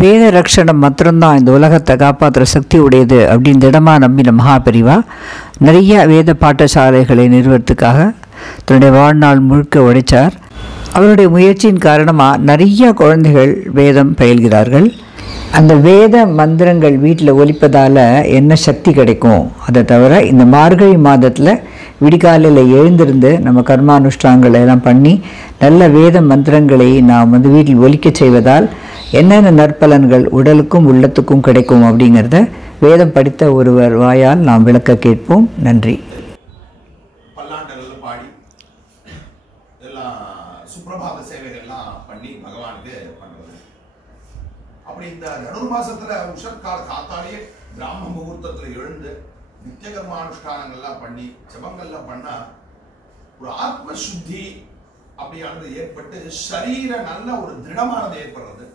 வேத ரக்ஷணம் மாத்திரம்தான் இந்த உலகத்தை காப்பாற்றுற சக்தி உடையது அப்படின்னு திடமாக நம்பின மகாபெரிவா நிறைய வேத பாடசாலைகளை நிறுவனத்துக்காக தன்னுடைய வாழ்நாள் முழுக்க உழைச்சார். அவருடைய முயற்சியின் காரணமாக நிறைய குழந்தைகள் வேதம் பயில்கிறார்கள். அந்த வேத மந்திரங்கள் வீட்டில் ஒலிப்பதால் என்ன சக்தி கிடைக்கும்? அதை தவிர இந்த மார்கழி மாதத்தில் விடிகாலையில் எழுந்திருந்து நம்ம கர்மானுஷ்டாங்களை எல்லாம் பண்ணி நல்ல வேத மந்திரங்களை நாம் வீட்டில் ஒலிக்க செய்வதால் என்னென்ன நற்பலன்கள் உடலுக்கும் உள்ளத்துக்கும் கிடைக்கும் அப்படிங்கிறத வேதம் படித்த ஒருவர் வாயால் நாம் விளக்க கேட்போம். நன்றி. பல்லாண்டங்கள் பாடி எல்லாம் சுப்பிரபாத சேவைகள்லாம் பண்ணி பகவானுக்கு பண்றது. அப்படி இந்த நடுர் மாசத்துல உஷற்கால காத்தாலே பிராம முகூர்த்தத்துல எழுந்து நித்திய கர்மானுஷ்டானங்கள்லாம் பண்ணி ஜபங்கள்லாம் பண்ணா ஒரு ஆத்ம சுத்தி அப்படியானது ஏற்பட்டு சரீர நல்ல ஒரு திடமானது ஏற்படுறது.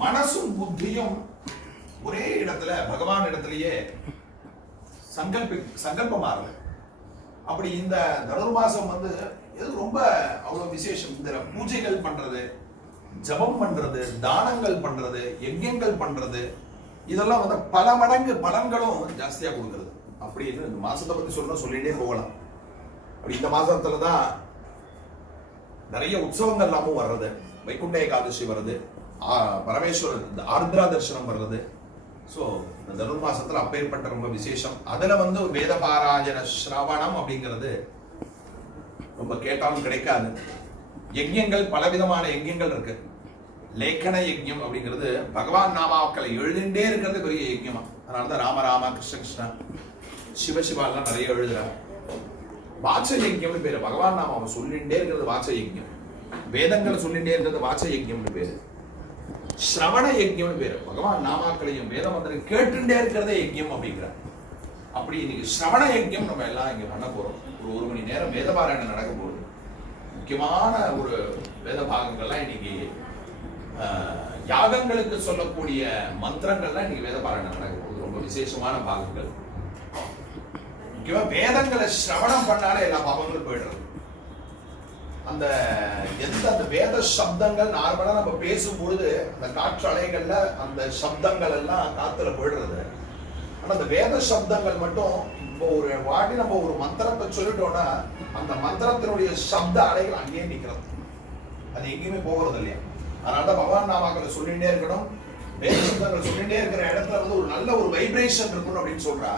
மனசும் புத்தியும் ஒரே இடத்துல பகவான் இடத்திலேயே சங்கல்பமாறுது. அப்படி இந்த தனுர்மாசம் ரொம்ப அவ்வளவு விசேஷம். இந்த பூஜைகள் பண்றது, ஜபம் பண்றது, தானங்கள் பண்றது, யஜ்ஞங்கள் பண்றது, இதெல்லாம் பல மடங்கு பலன்களும் ஜாஸ்தியா கொடுக்கிறது. அப்படின்னு இந்த மாசத்தை பத்தி சொல்லிட்டே போகலாம். அப்படி இந்த மாசத்துலதான் நிறைய உற்சவங்கள் எல்லாமும் வர்றது. வைகுண்ட ஏகாதசி வருது, பரமேஸ்வரர் ஆர்திரா தரிசனம் வர்றது. சோ இந்த தனுர் மாசத்துல அப்பேற்பட்ட ரொம்ப விசேஷம். அதுல வேத பாராயண ஸ்ரவணம் அப்படிங்கிறது ரொம்ப கேட்டாலும் கிடைக்காது. யஜ்ஞங்கள் பலவிதமான யஜ்ஞங்கள் இருக்கு. லேக்கன யஜ்ஞம் அப்படிங்கிறது பகவான் நாமாக்களை எழுதிண்டே இருக்கிறது பெரிய யஜ்ஞமா. அதனாலதான் ராம ராம கிருஷ்ண கிருஷ்ணா சிவ சிவா எல்லாம் நிறைய எழுதுறாங்க. வாச்ச யஜ்ஞம்னு பேரு. பகவான் நாம சொல்லிண்டே இருக்கிறது வாச்ச யஜ்ஞம். வேதங்களை சொல்லிண்டே இருக்கிறது வாச்ச யஜ்ஞம்னு பேரு. ஸ்ரவண யஜ்ஞம்னு பேரு. பகவான் நாமாக்களையும் வேத மந்திரம் கேட்டுட்டே இருக்கிறதே யஜ்ஞம் அப்படிங்கிறார். அப்படி இன்னைக்கு ஸ்ரவண யஜ்ஞம் நம்ம எல்லாம் இங்க பண்ண போறோம். ஒரு மணி நேரம் வேத பாராயணம் நடக்க போகுது. முக்கியமான ஒரு வேத பாகங்கள்லாம் இன்னைக்கு யாகங்களுக்கு சொல்லக்கூடிய மந்திரங்கள்லாம் இன்னைக்கு வேத பாராயணம் நடக்க போகுது. ரொம்ப விசேஷமான பாகங்கள். முக்கியமா வேதங்களை சிரவணம் பண்ணாலே எல்லா பாவங்களும் போயிடுறது. அந்த வேத சப்தங்கள் நார்மலா நம்ம பேசும்பொழுது அந்த காற்று அலைகள்ல அந்த சப்தங்கள் எல்லாம் காத்துல போயிடுறது. ஆனா அந்த வேத சப்தங்கள் மட்டும் இப்போ ஒரு வாட்டி நம்ம ஒரு மந்திரத்தை சொல்லிட்டோம்னா அந்த மந்திரத்தினுடைய சப்த அலைகள் அங்கேயே நிக்கிறது. அது எங்கேயுமே போகிறது இல்லையா? அதனாலதான் பகவான் நாமாக்களை சொல்லிட்டே இருக்கணும். வேத சப்தங்கள் சொல்லிட்டே இருக்கிற இடத்துல ஒரு நல்ல ஒரு வைப்ரேஷன் இருக்கணும் அப்படின்னு சொல்றா.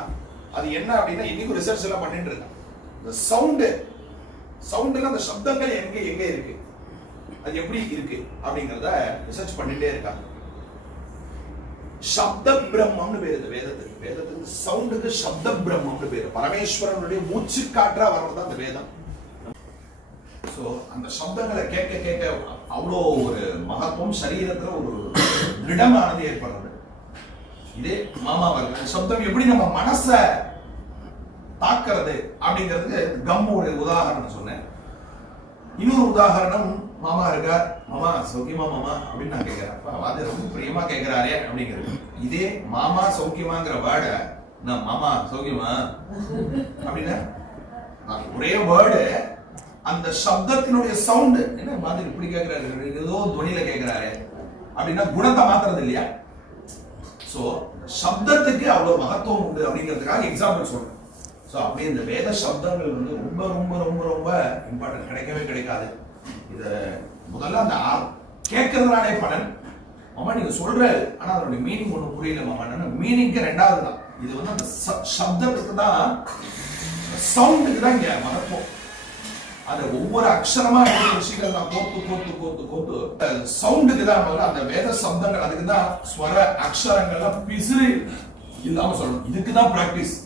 அது என்ன அப்படின்னா இன்னைக்கு ரிசர்ச் எல்லாம் பண்ணிட்டு இருக்காங்க. இந்த சவுண்டுல அந்த சப்தங்கள் எங்க இருக்கு, அது எப்படி இருக்கு அப்படிங்கறத ரிசர்ச் பண்ணிட்டே இருக்காங்க. சப்த பிரம்மம்னு பேரு. வேதத்துக்கு சவுண்டுக்கு சப்த பிரம்மம்னு பேரு. பரமேஸ்வரனுடைய மூச்சு காற்றா வர்றது அந்த வேதம். சோ அந்த சப்தங்களை கேட்க கேட்க அவ்வளோ ஒரு மகத்துவம் சரீரத்துல ஒரு திடமானது ஏற்படுறது. இதே மாமாவர்கள் சப்தம் எப்படி நம்ம மனச தாக்குறது அப்படிங்கிறதுக்கு ஒரு உதாரணம் சொன்னேன். இன்னொரு உதாரணம், மாமா இருக்கார், மாமா சௌக்கியமா மாமா அப்படின்னு நான் கேட்கிறேன். அது ரொம்ப பிரியமா கேட்கிறாரே அப்படிங்கிறது. இதே மாமா சௌக்கியமாங்கிற வேர்ட நான் மாமா சௌக்கியமா அப்படின்னா ஒரே வேர்டு அந்த சப்தத்தினுடைய சவுண்ட் என்ன மாதிரி இப்படி கேட்கிறாரு, ஏதோ துணியில கேட்கிறாரு அப்படின்னா குணத்தை மாத்துறது இல்லையா? சோ சப்தத்துக்கு அவ்வளவு மகத்துவம் உண்டு அப்படிங்கிறதுக்காக எக்ஸாம்பிள் சொல்றேன். சோ அப்படி இந்த வேத சப்தங்கள் ரொம்ப ரொம்ப ரொம்ப ரொம்ப இம்பார்ட்டன்ட். கிடைக்கவே கிடைக்காது. இத முதல்ல அந்த கேட்கறதுனாலே பலன். மாமா நீங்க சொல்ற ஆனா அதோட மீனிங் ஒண்ணு புரியல மாமா. மீனிங்க்கு ரெண்டாவது தான். இது அந்த சப்தத்துக்கு தான், சவுண்டுக்கு தான் இங்க மகத்துவம். அது ஒவ்வொரு அக்ஷரமா விஷயங்கள் தான் கோத்து சவுண்டுக்கு தான் அந்த வேத சப்தங்கள். அதுக்கு தான் ஸ்வர அக்ஷரங்கள்லாம் பிசிறு இல்லாம சொல்லணும். இதுக்கு தான் பிராக்டிஸ்.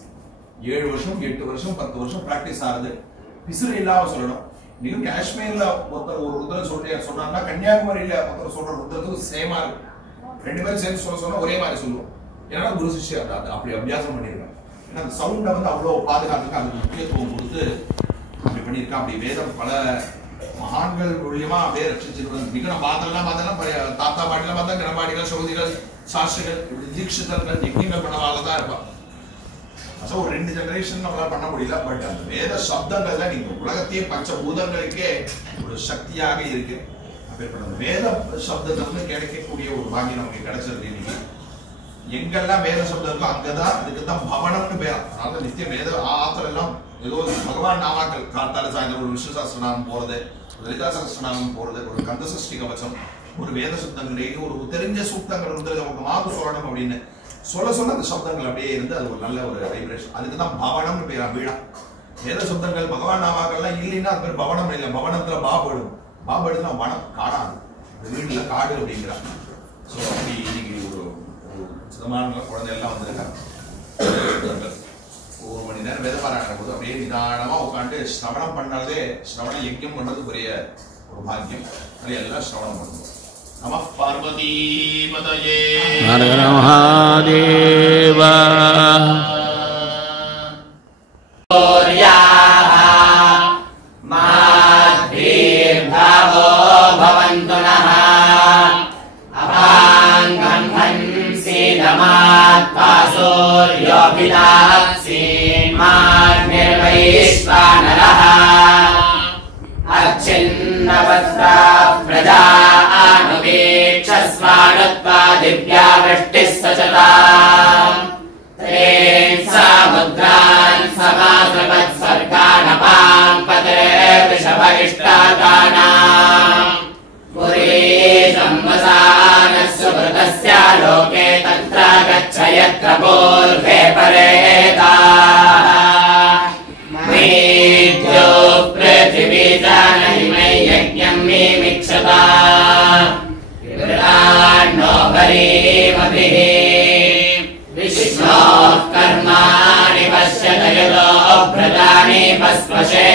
7 வருஷம் 8 வருஷம் 10 வருஷம் பிராக்டிஸ் ஆகுது. பிசிறு இல்லாம சொல்லணும். நீங்க காஷ்மீர்ல ஒருத்தர் ஒரு ருத்ரன் சொன்னா கன்னியாகுமரியில ஒருத்தர் சொல்ற ருத்ரத்துக்கு சேமா இருக்கு. 2 பேரும் சேர்ந்து சொன்னா ஒரே மாதிரி சொல்லுவோம். ஏன்னா குரு சிஷ்யர் அப்படி அபியாசம் பண்ணிருக்காங்க. ஏன்னா அந்த சவுண்டை அவ்வளவு பாதுகாத்துக்கு அதுக்கு முக்கியத்துவம் கொடுத்து அப்படி பண்ணியிருக்கான். அப்படி வேதம் பல மகான்கள் மூலியமா அப்படியே ரட்சிச்சிருக்காங்க. மிக பார்த்தெல்லாம் தாத்தா பாட்டிலாம் பார்த்தா கிரபாடிகள், சௌதிகள், சாஸ்திரிகள், இப்படி தீட்சிதர்கள் யஜ்ஞங்கள் பண்ணவாலதான் இருப்பான். ஒரு 2 ஜெனரேஷன் நம்மளால பண்ண முடியல. பட் அந்த வேத சப்தங்கள் தான் நீங்க உலகத்தையே பஞ்சபூதங்களுக்கே ஒரு சக்தியாக இருக்கு. அப்பேற்பட்ட வேத சப்தத்துக்கு கிடைக்கக்கூடிய ஒரு பாக்கியம் நமக்கு கிடைச்சிருக்கு. இன்னைக்கு எங்கெல்லாம் வேத சப்தம் இருக்கோ அங்கதான் அதுக்குதான் பவனம்னு பேர். அதனால நித்திய வேத ஆத்திரம் எல்லாம் ஏதோ பகவான் நாமாக்கள் காத்தால சாயந்தரம் ஒரு விஷ்ணு சஹஸ்ரநாமம் போறது, லலிதா சஹஸ்ரநாமம் போறது, ஒரு கந்த சஷ்டி கவசம், ஒரு வேத சப்தங்கள், ஒரு தெரிஞ்ச சூக்தங்கள் வந்து நமக்கு மாது சொல்லணும் அப்படின்னு சொல்ல அந்த சப்தங்கள் அப்படியே இருந்து அது ஒரு நல்ல ஒரு வைப்ரேஷன். அதுக்குதான் பவனம்னு பேரா வீணா. வேத சப்தங்கள் பகவான் நாமாக்கள்லாம் இல்லைன்னா அது பேர் பவனம் இல்லை. பவனத்துல பாபடும், பாபடுனா வனம், காடாது, வீட்டுல காடு அப்படிங்கிறாங்க. ஸோ அப்படி இன்னைக்கு ஒரு சுத்தமான குழந்தை எல்லாம் வந்திருக்காங்க. ஒரு மணி நேரம் வேத பாராயணம் போது அப்படியே நிதானமா உட்காந்து சிரவணம் பண்ணாலே சிரவணம் யஜ்யம் பண்றது பெரிய ஒரு பாக்கியம். அது எல்லாம் சிரவணம் பண்ணுவோம். நம பார்வதி பதயே ஹர ஹர மகாதேவா. प्रजा अनुवीक्षस्वानुत्वा दिव्या वृष्टिः सचता समुद्रान् समासृपत् स्वर्गानपाम् पते वृषभ इष्टागानाम् पुरीशम् वसानः सुहृतस्य लोके तत्र गच्छ यत्र पूर्वे परेताः मेद्यो पृथिवी जानहिमै यज्ञम् मीमिक्षता नो भरीमभिः विष्णोः कर्माणि पश्यत यतो भ्रतानि पस्पशे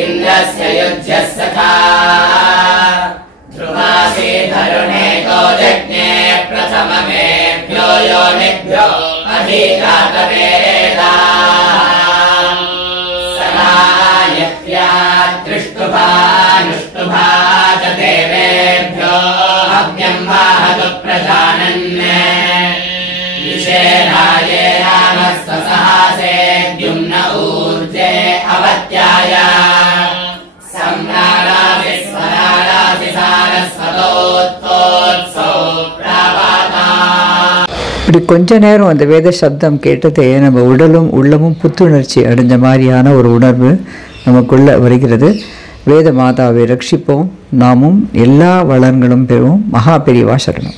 इन्द्रस्य युज्यः सखा ध्रुवासि धरुणेको यज्ञे प्रथममेभ्यो योनिभ्यो अधिजातवेदा दृष्टुभा च देवेभ्यो हव्यम् वाहतु प्रजानन् विशेराये रामस्वसहासे द्युम्न ऊर्जे अवत्याय सम्राडासि स्वराडासि सारस्वतोत्तोत्सौ प्रावाता. இப்படி கொஞ்ச நேரம் அந்த வேத சப்தம் கேட்டதே நம்ம உடலும் உள்ளமும் புத்துணர்ச்சி அடைஞ்ச மாதிரியான ஒரு உணர்வு நமக்குள்ள வருகிறது. வேத மாதாவை ரட்சிப்போம், நாமும் எல்லா வளங்களும் பெறுவோம். மகா பெரியவா சரணம்.